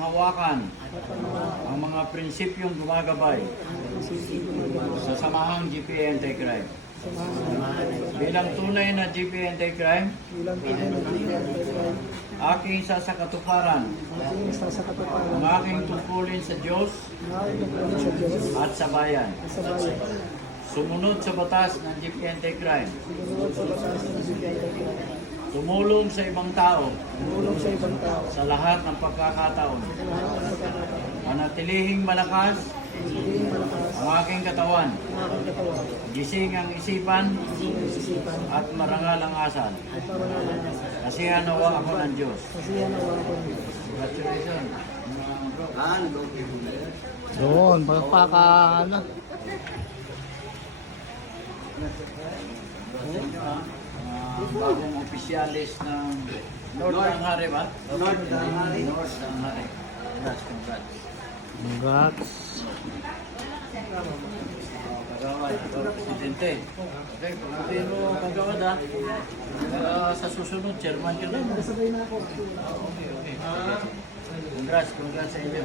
Hawakan ang mga prinsipyong gumagabay sa samahang GPA Anti-Crime. Bilang tunay na GPA Anti-Crime, aking sasakatuparan ang aking tungkulin sa Diyos at sa bayan. Sumunod sa batas ng GPA Anti-Crime. Tumulong sa ibang tao sa lahat ng pagkakataon. Manatilihing malakas ang aking katawan. Gising ang isipan at marangal ang asal. Kasihan nawa ako ng Diyos. Congratulations. Doon, pagpaka Bagong opisyalis ng North Tanghari ba? North Tanghari. Congrats. Congrats. Kagawad, Presidente. Okay, pagkakutin mo kagawad ha. Sa susunod, chairman ka na. Okay. Congrats sa inyo.